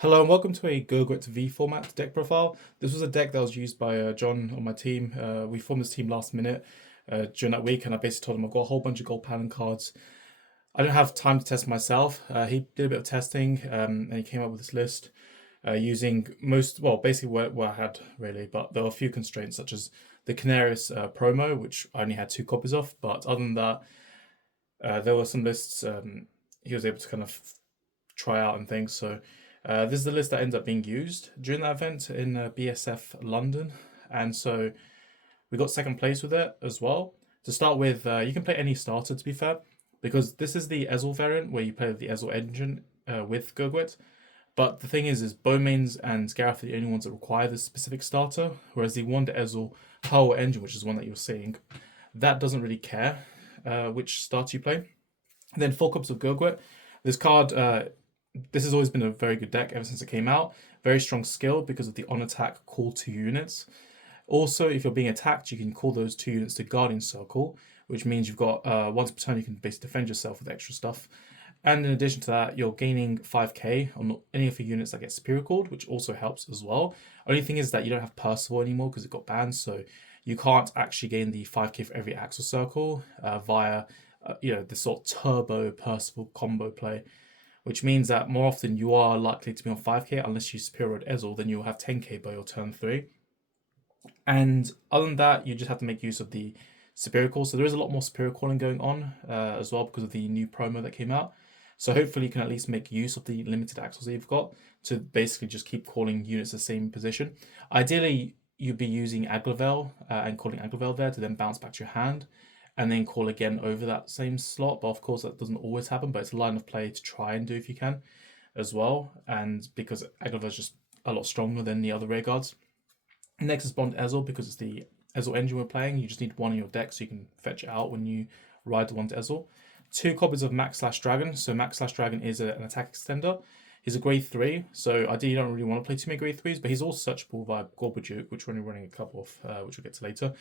Hello and welcome to a Gurguit V format deck profile. This was a deck that was used by John on my team. We formed this team last minute during that week, and I basically told him I've got a whole bunch of Gold Paladin cards. I don't have time to test myself. He did a bit of testing and he came up with this list using basically what I had really, but there were a few constraints such as the Canaris promo, which I only had 2 copies of, but other than that, there were some lists he was able to kind of try out and things. So this is the list that ends up being used during that event in BSF London, and so we got second place with it as well. To start with, you can play any starter to be fair, because this is the Ezel variant where you play the Ezel engine with Gurguit. But the thing is Bowmains and Gareth are the only ones that require this specific starter, whereas the Wonder Ezel Hull engine, which is one that you're seeing, that doesn't really care which starter you play. And then 4 cups of Gurguit. This card, this has always been a very good deck ever since it came out. Very strong skill because of the on attack call 2 units. Also, if you're being attacked, you can call those 2 units to Guardian Circle, which means you've got once per turn you can basically defend yourself with extra stuff. And in addition to that, you're gaining 5k on any of your units that get Superior Called, which also helps as well. Only thing is that you don't have Percival anymore because it got banned, so you can't actually gain the 5k for every Axle Circle via this sort of turbo Percival combo play, which means that more often you are likely to be on 5k unless you Superior Ezel, then you'll have 10k by your turn 3. And other than that, you just have to make use of the Superior Call. So there is a lot more Superior Calling going on as well because of the new promo that came out. So hopefully you can at least make use of the limited axles that you've got to basically just keep calling units the same position. Ideally, you'd be using Aglavel and calling Aglavel there to then bounce back to your hand and then call again over that same slot. But of course, that doesn't always happen, but it's a line of play to try and do if you can as well. And because Aglavel is just a lot stronger than the other rear guards. Next is Bond Ezel, because it's the Ezel engine we're playing. You just need one in your deck so you can fetch it out when you ride the one to Ezel. 2 copies of Max/Dragon. So Max/Dragon is an attack extender. He's a grade 3, so ideally you don't really want to play too many grade 3s, but he's also searchable via Gurguit, which we're only running a couple of, which we'll get to later.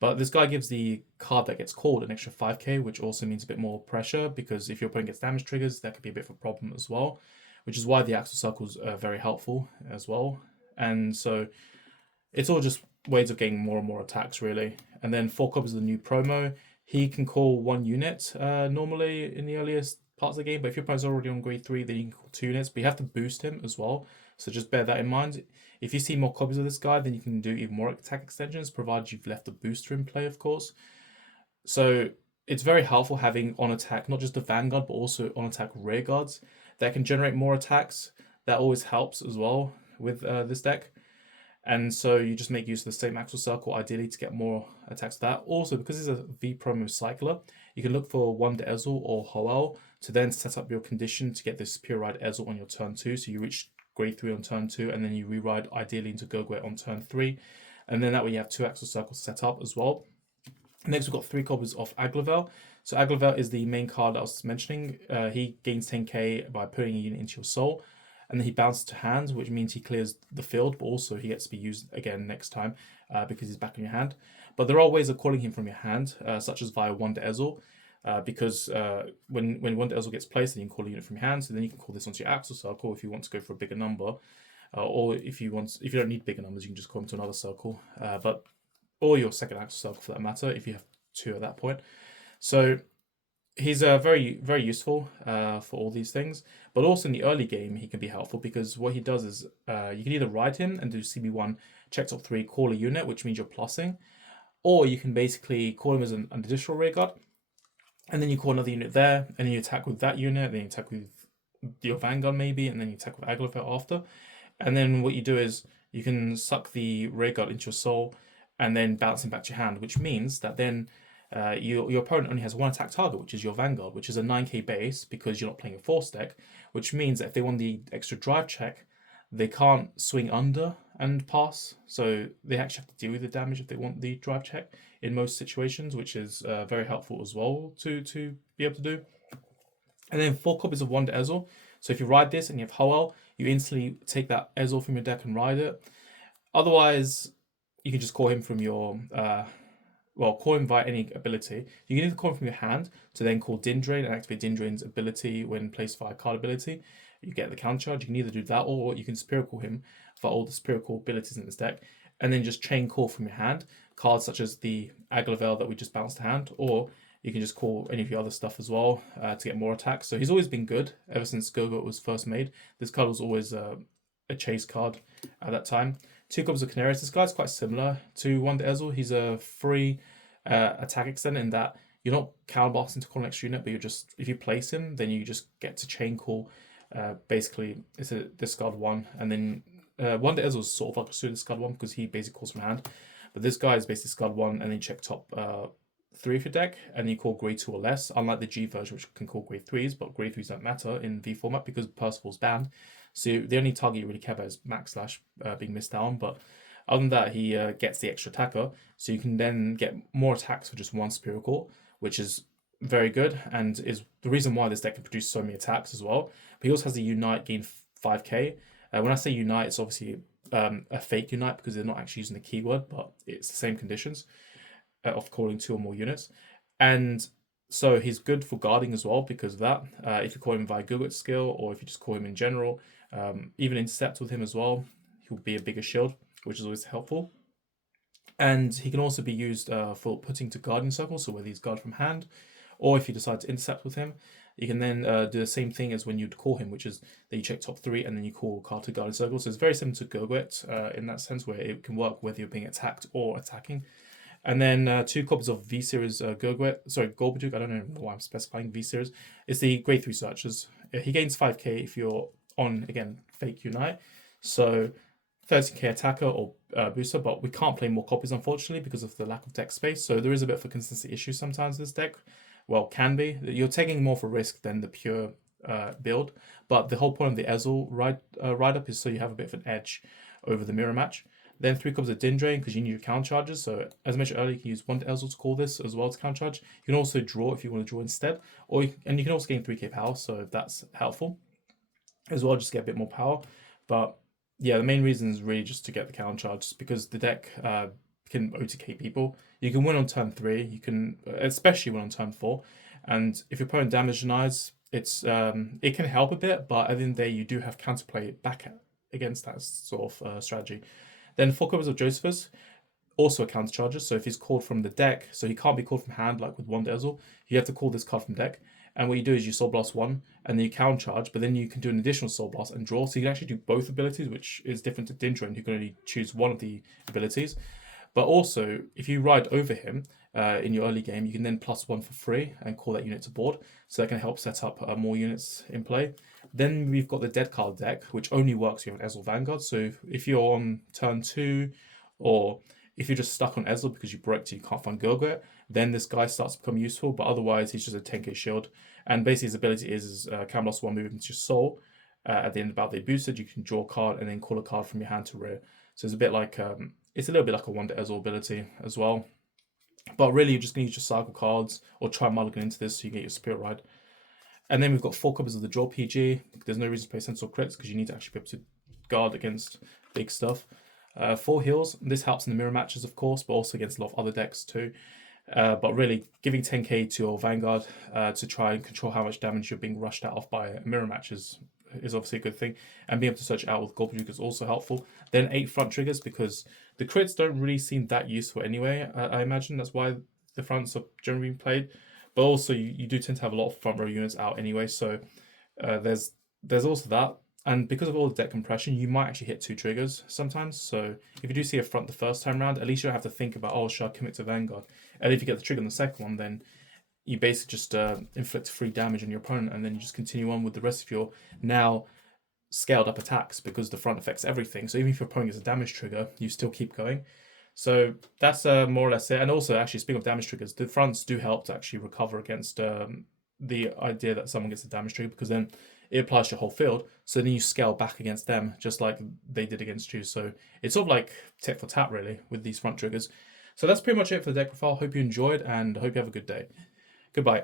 But this guy gives the card that gets called an extra 5k, which also means a bit more pressure, because if your opponent gets damage triggers, that could be a bit of a problem as well, which is why the Axle Circles are very helpful as well. And so it's all just ways of getting more and more attacks, really. And then 4 copies of the new promo. He can call 1 unit normally in the earliest parts of the game, but if your opponent's already on grade 3, then you can call 2 units, but you have to boost him as well. So just bear that in mind. If you see more copies of this guy, then you can do even more attack extensions, provided you've left the booster in play, of course. So it's very helpful having on attack, not just the Vanguard, but also on attack rear guards that can generate more attacks. That always helps as well with this deck. And so you just make use of the same Axle Circle, ideally, to get more attacks to that. Also, because it's a V promo cycler, you can look for Wonder Ezel or Hoel to then set up your condition to get this Pure Ride Ezel on your turn 2. So you reach grade 3 on turn 2, and then you re-ride ideally into Gurguit on turn 3. And then that way you have 2 Axle Circles set up as well. Next, we've got 3 copies of Aglavel. So Aglavel is the main card I was mentioning. He gains 10k by putting a unit into your soul, and then he bounces to hand, which means he clears the field, but also he gets to be used again next time because he's back in your hand. But there are ways of calling him from your hand, such as via Wonder Ezel, because when Wonder Ezel gets placed, then you can call a unit from your hand, so then you can call this onto your Axle Circle if you want to go for a bigger number, or if you don't need bigger numbers, you can just call him to another circle, or your second Axle Circle for that matter, if you have 2 at that point. So he's very, very useful for all these things, but also in the early game he can be helpful because what he does is you can either ride him and do CB1, check top 3, call a unit, which means you're plussing, or you can basically call him as an additional rear guard, and then you call another unit there, and then you attack with that unit, then you attack with your Vanguard maybe, and then you attack with Aglavel after. And then what you do is you can suck the rear guard into your soul and then bounce him back to your hand, which means that then your opponent only has 1 attack target, which is your Vanguard, which is a 9k base because you're not playing a force deck, which means that if they want the extra drive check, they can't swing under and pass, so they actually have to deal with the damage if they want the drive check in most situations, which is very helpful as well to be able to do. And then 4 copies of Wonder Ezel. So if you ride this and you have Hoel, you instantly take that Ezel from your deck and ride it. Otherwise, you can just call him from your call him via any ability. You can either call him from your hand to then call Dindrain and activate Dindrain's ability when placed via card ability, you get the counter charge. You can either do that, or you can Spirit Call him for all the Spirit Call abilities in this deck, and then just chain call from your hand cards such as the Aglavel that we just bounced to hand, or you can just call any of your other stuff as well to get more attacks. So he's always been good ever since Gurguit was first made. This card was always a chase card at that time. 2 copies of Canarius. This guy's quite similar to Wonder Ezel. He's a free attack extender in that you're not counterblasting to call an extra unit, but you're just, if you place him, then you just get to chain call. Basically, it's a discard 1, and then Wonder Ezel is sort of like a pseudo discard 1 because he basically calls from hand. But this guy is basically discard 1 and then check top 3 of your deck, and you call grade 2 or less, unlike the G version, which can call grade 3s, but grade 3s don't matter in V format because Percival's banned. So the only target you really care about is Max Slash being missed down, but other than that, he gets the extra attacker, so you can then get more attacks for just 1 Spirit Call, which is very good, and is the reason why this deck can produce so many attacks as well. But he also has the Unite, gain 5k. When I say Unite, it's obviously a fake Unite because they're not actually using the keyword, but it's the same conditions of calling 2 or more units. And so he's good for guarding as well because of that. If you call him via Gurguit skill, or if you just call him in general, even intercept with him as well, he'll be a bigger shield, which is always helpful. And he can also be used for putting to guardian circles, so whether he's guard from hand, or if you decide to intercept with him, you can then do the same thing as when you'd call him, which is that you check top 3 and then you call card to guardian circle. So it's very similar to Gurguit in that sense, where it can work whether you're being attacked or attacking. And then 2 copies of V Series Gurguit, sorry, Gold Paladins, I don't know why I'm specifying V Series. It's the grade 3 searches. He gains 5k if you're on, again, fake Unite. So 13k attacker or booster, but we can't play more copies, unfortunately, because of the lack of deck space. So there is a bit of a consistency issue sometimes with this deck. Well, can be. You're taking more of a risk than the pure build, but the whole point of the Ezel ride-up is so you have a bit of an edge over the mirror match. Then 3 copies of Din Drain because you need your counter charges. So as I mentioned earlier, you can use 1 Ezel to call this as well to counter charge. You can also draw if you want to draw instead, and you can also gain 3k power, so that's helpful as well, just get a bit more power. But yeah, the main reason is really just to get the counter charge because the deck can OTK people. You can win on turn 3, you can especially win on turn 4, and if your opponent damage denies, it can help a bit, but at the end of the day, you do have counterplay back against that sort of strategy. Then 4 copies of Josephus, also a counter charger. So if he's called from the deck, so he can't be called from hand like with Wonder Ezel, you have to call this card from deck. And what you do is you Soul Blast 1 and then you counter charge, but then you can do an additional Soul Blast and draw. So you can actually do both abilities, which is different to Din Drain, who can only choose one of the abilities. But also, if you ride over him in your early game, you can then +1 for free and call that unit to board. So that can help set up more units in play. Then we've got the Dead Card deck, which only works if you have an Ezel Vanguard. So if you're on turn 2, or if you're just stuck on Ezel because you broke, you can't find Gurguit, then this guy starts to become useful. But otherwise, he's just a 10k shield. And basically, his ability is Cam lost 1 move into your soul. At the end of the battle, they boosted. You can draw a card and then call a card from your hand to rear. So it's a bit like it's a little bit like a Wonder Ezel ability as well. But really, you're just going to use your cycle cards or try mulligan into this so you get your Spirit Ride. And then we've got 4 copies of the Draw PG. There's no reason to play Sentinel Crits because you need to actually be able to guard against big stuff. 4 heals. This helps in the mirror matches, of course, but also against a lot of other decks too. But really, giving 10k to your Vanguard to try and control how much damage you're being rushed out of by a mirror match is obviously a good thing. And being able to search out with Gold Paladins is also helpful. Then 8 front triggers because the crits don't really seem that useful anyway. I imagine that's why the fronts are generally being played. But also, you do tend to have a lot of front row units out anyway, so there's also that. And because of all the deck compression, you might actually hit 2 triggers sometimes. So if you do see a front the first time round, at least you don't have to think about, oh, should I commit to Vanguard? And if you get the trigger on the second one, then you basically just inflict free damage on your opponent, and then you just continue on with the rest of your now scaled up attacks because the front affects everything. So even if your opponent gets a damage trigger, you still keep going. So that's more or less it. And also, actually, speaking of damage triggers, the fronts do help to actually recover against the idea that someone gets a damage trigger, because then it applies to your whole field. So then you scale back against them, just like they did against you. So it's sort of like tit for tat, really, with these front triggers. So that's pretty much it for the deck profile. Hope you enjoyed, and hope you have a good day. Goodbye.